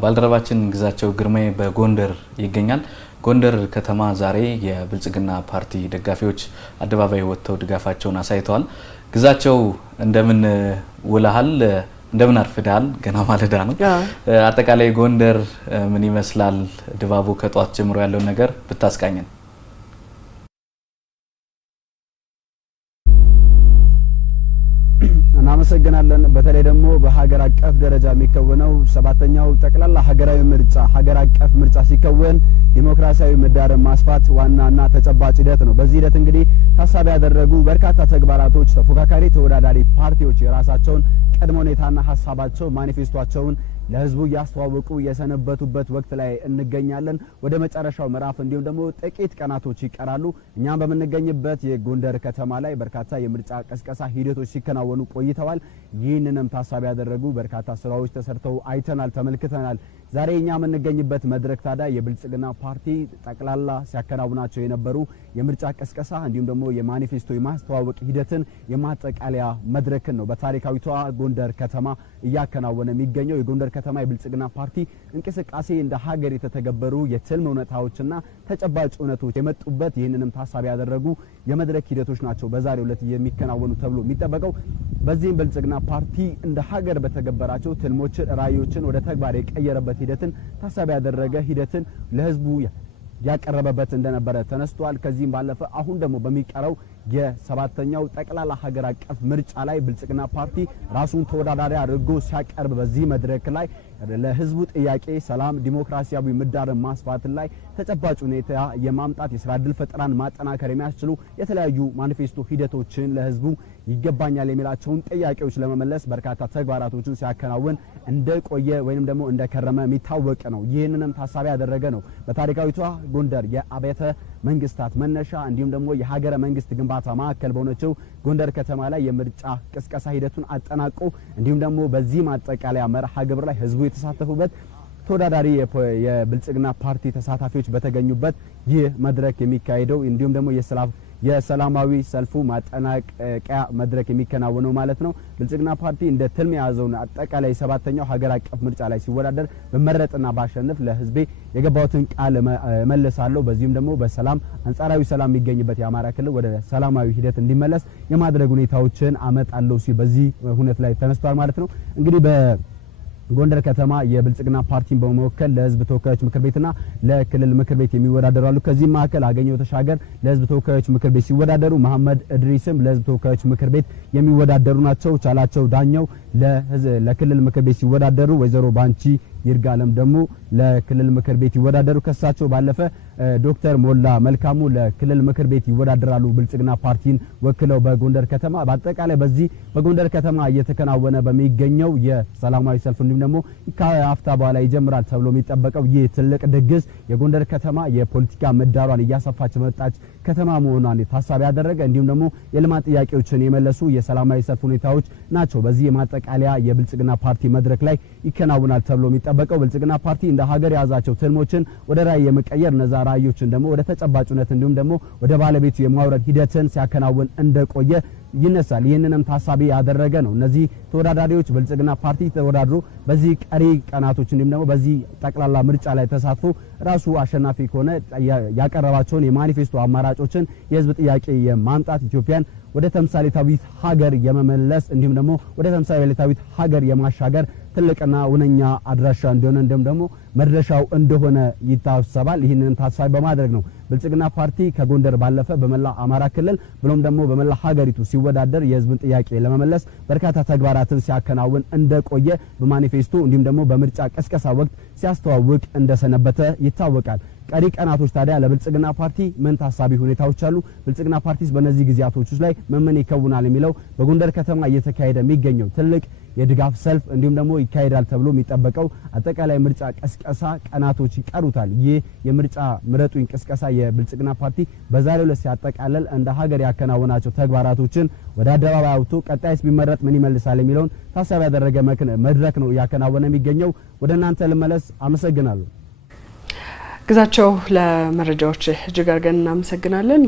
ባልደረባችን ግዛቸው ግርማይ በጎንደር ይገኛል። ጎንደር ከተማ ዛሬ የብልጽግና ፓርቲ ደጋፊዎች አደባባይ ወጥተው ድጋፋቸውን አሳይተዋል። ግዛቸው እንደምን ውለሃል? እንደምን አርፍዳል? ገና ማለዳ ነው። አጠቃላይ ጎንደር ምን ይመስላል? ድባቡ ከጧት ጀምሮ ያለው ነገር ብታስቃኘን። እናመሰግናለን። በተለይ ደግሞ በሀገር አቀፍ ደረጃ የሚከወነው ሰባተኛው ጠቅላላ ሀገራዊ ምርጫ ሀገር አቀፍ ምርጫ ሲከወን ዲሞክራሲያዊ ምህዳርን ማስፋት ዋናና ተጨባጭ ሂደት ነው። በዚህ ሂደት እንግዲህ ታሳቢ ያደረጉ በርካታ ተግባራቶች ተፎካካሪ ተወዳዳሪ ፓርቲዎች የራሳቸውን ቅድመ ሁኔታና ሀሳባቸው ማኒፌስቶአቸውን ለህዝቡ ያስተዋወቁ የሰነበቱበት ወቅት ላይ እንገኛለን። ወደ መጨረሻው ምዕራፍ እንዲሁም ደግሞ ጥቂት ቀናቶች ይቀራሉ። እኛም በመንገኝበት የጎንደር ከተማ ላይ በርካታ የምርጫ ቀስቀሳ ሂደቶች ሲከናወኑ ቆይተዋል። ይህንንም ታሳቢ ያደረጉ በርካታ ስራዎች ተሰርተው አይተናል፣ ተመልክተናል። ዛሬ እኛ የምንገኝበት መድረክ ታዲያ የብልጽግና ፓርቲ ጠቅላላ ሲያከናውናቸው የነበሩ የምርጫ ቀስቀሳ እንዲሁም ደግሞ የማኒፌስቶ የማስተዋወቅ ሂደትን የማጠቃለያ መድረክን ነው በታሪካዊቷ ጎንደር ከተማ እያከናወነ የሚገኘው። የጎንደር ከተማ የብልጽግና ፓርቲ እንቅስቃሴ እንደ ሀገር የተተገበሩ የትልም እውነታዎችና ተጨባጭ እውነቶች የመጡበት ይህንንም ታሳቢ ያደረጉ የመድረክ ሂደቶች ናቸው በዛሬው ዕለት የሚከናወኑ ተብሎ የሚጠበቀው። በዚህም ብልጽግና ፓርቲ እንደ ሀገር በተገበራቸው ትልሞችን ራዕዮችን ወደ ተግባር የቀየረበት ሂደትን ታሳቢ ያደረገ ሂደትን ለህዝቡ ያቀረበበት እንደነበረ ተነስቷል። ከዚህም ባለፈ አሁን ደግሞ በሚቀረው የሰባተኛው ጠቅላላ ሀገር አቀፍ ምርጫ ላይ ብልጽግና ፓርቲ ራሱን ተወዳዳሪ አድርጎ ሲያቀርብ በዚህ መድረክ ላይ ለህዝቡ ጥያቄ ሰላም፣ ዲሞክራሲያዊ ምህዳርን ማስፋት ላይ ተጨባጭ ሁኔታ የማምጣት የስራ ዕድል ፈጠራን ማጠናከር የሚያስችሉ የተለያዩ ማኒፌስቶ ሂደቶችን ለህዝቡ ይገባኛል የሚላቸውን ጥያቄዎች ለመመለስ በርካታ ተግባራቶችን ሲያከናውን እንደቆየ ወይንም ደግሞ እንደከረመ የሚታወቅ ነው። ይህንንም ታሳቢ ያደረገ ነው በታሪካዊቷ ጎንደር የአብያተ መንግስታት መነሻ እንዲሁም ደግሞ የሀገረ መንግስት ግንባታ ማዕከል በሆነችው ጎንደር ከተማ ላይ የምርጫ ቅስቀሳ ሂደቱን አጠናቆ እንዲሁም ደግሞ በዚህ ማጠቃለያ መርሃ ግብር ላይ ህዝቡ የተሳተፉበት ተወዳዳሪ የብልጽግና ፓርቲ ተሳታፊዎች በተገኙበት ይህ መድረክ የሚካሄደው እንዲሁም ደግሞ የሰላማዊ ሰልፉ ማጠናቀቂያ መድረክ የሚከናወነው ማለት ነው። ብልጽግና ፓርቲ እንደ ትልም የያዘውን አጠቃላይ ሰባተኛው ሀገር አቀፍ ምርጫ ላይ ሲወዳደር በመረጥና ባሸንፍ ለህዝቤ የገባሁትን ቃል እመልሳለሁ፣ በዚህም ደግሞ በሰላም አንጻራዊ ሰላም የሚገኝበት የአማራ ክልል ወደ ሰላማዊ ሂደት እንዲመለስ የማድረግ ሁኔታዎችን አመጣለሁ ሲል በዚህ ሁኔታ ላይ ተነስቷል ማለት ነው። እንግዲህ ጎንደር ከተማ የብልጽግና ፓርቲን በመወከል ለህዝብ ተወካዮች ምክር ቤትና ለክልል ምክር ቤት የሚወዳደሩ አሉ። ከዚህ ማዕከል አገኘው ተሻገር ለህዝብ ተወካዮች ምክር ቤት ሲወዳደሩ፣ መሐመድ እድሪስም ለህዝብ ተወካዮች ምክር ቤት የሚወዳደሩ ናቸው። ቻላቸው ዳኘው ለክልል ምክር ቤት ሲወዳደሩ፣ ወይዘሮ ባንቺ ይርጋለም ደግሞ ለክልል ምክር ቤት ይወዳደሩ። ከሳቸው ባለፈ ዶክተር ሞላ መልካሙ ለክልል ምክር ቤት ይወዳደራሉ ብልጽግና ፓርቲን ወክለው በጎንደር ከተማ። በአጠቃላይ በዚህ በጎንደር ከተማ እየተከናወነ በሚገኘው የሰላማዊ ሰልፍ እንዲሁም ደግሞ ከአፍታ በኋላ ይጀምራል ተብሎ የሚጠበቀው ይህ ትልቅ ድግስ የጎንደር ከተማ የፖለቲካ ምህዳሯን እያሰፋች መጣች ከተማ መሆኗን ታሳቢ ያደረገ እንዲሁም ደግሞ የልማት ጥያቄዎችን የመለሱ የሰላማዊ ሰልፍ ሁኔታዎች ናቸው በዚህ የማጠቃለያ የብልጽግና ፓርቲ መድረክ ላይ ይከናወናል ተብሎ የሚጠበቀው። ብልጽግና ፓርቲ እንደ ሀገር የያዛቸው ትልሞችን ወደ ራዕይ የመቀየር ነዛ ራዕዮችን ደግሞ ወደ ተጨባጭነት እንዲሁም ደግሞ ወደ ባለቤቱ የማውረድ ሂደትን ሲያከናውን እንደቆየ ይነሳል። ይህንንም ታሳቢ ያደረገ ነው። እነዚህ ተወዳዳሪዎች ብልጽግና ፓርቲ ተወዳድሮ በዚህ ቀሪ ቀናቶች እንዲሁም ደግሞ በዚህ ጠቅላላ ምርጫ ላይ ተሳትፎ ራሱ አሸናፊ ከሆነ ያቀረባቸውን የማኒፌስቶ አማራጮችን የህዝብ ጥያቄ የማምጣት ኢትዮጵያን ወደ ተምሳሌታዊት ሀገር የመመለስ እንዲሁም ደግሞ ወደ ተምሳሌታዊት ሀገር የማሻገር ትልቅና ውነኛ አድራሻ እንደሆነ እንደም ደግሞ መድረሻው እንደሆነ ይታሰባል። ይህንን ታሳቢ በማድረግ ነው ብልጽግና ፓርቲ ከጎንደር ባለፈ በመላ አማራ ክልል ብሎም ደግሞ በመላ ሀገሪቱ ሲወዳደር የህዝብን ጥያቄ ለመመለስ በርካታ ተግባራትን ሲያከናውን እንደቆየ በማኒፌስቶ እንዲሁም ደግሞ በምርጫ ቀስቀሳ ወቅት ሲያስተዋውቅ እንደሰነበተ ይታወቃል። ቀሪ ቀናቶች ታዲያ ለብልጽግና ፓርቲ ምን ታሳቢ ሁኔታዎች አሉ? ብልጽግና ፓርቲስ በእነዚህ ጊዜያቶች ላይ ምን ይከውናል የሚለው በጎንደር ከተማ እየተካሄደ የሚገኘው ትልቅ የድጋፍ ሰልፍ እንዲሁም ደግሞ ይካሄዳል ተብሎ የሚጠበቀው አጠቃላይ ምርጫ ቀስቀሳ ቀናቶች ይቀሩታል። ይህ የምርጫ ምረጡኝ ቀስቀሳ የብልጽግና ፓርቲ በዛሬው ዕለት ሲያጠቃልል እንደ ሀገር ያከናወናቸው ተግባራቶችን ወደ አደባባይ አውጥቶ ቀጣይስ ቢመረጥ ምን ይመልሳል የሚለውን ታሳቢ ያደረገ መድረክ ነው ያከናወነ የሚገኘው። ወደ እናንተ ልመለስ። አመሰግናለሁ። ግዛቸው ለመረጃዎች እጅግ አድርገን እናመሰግናለን።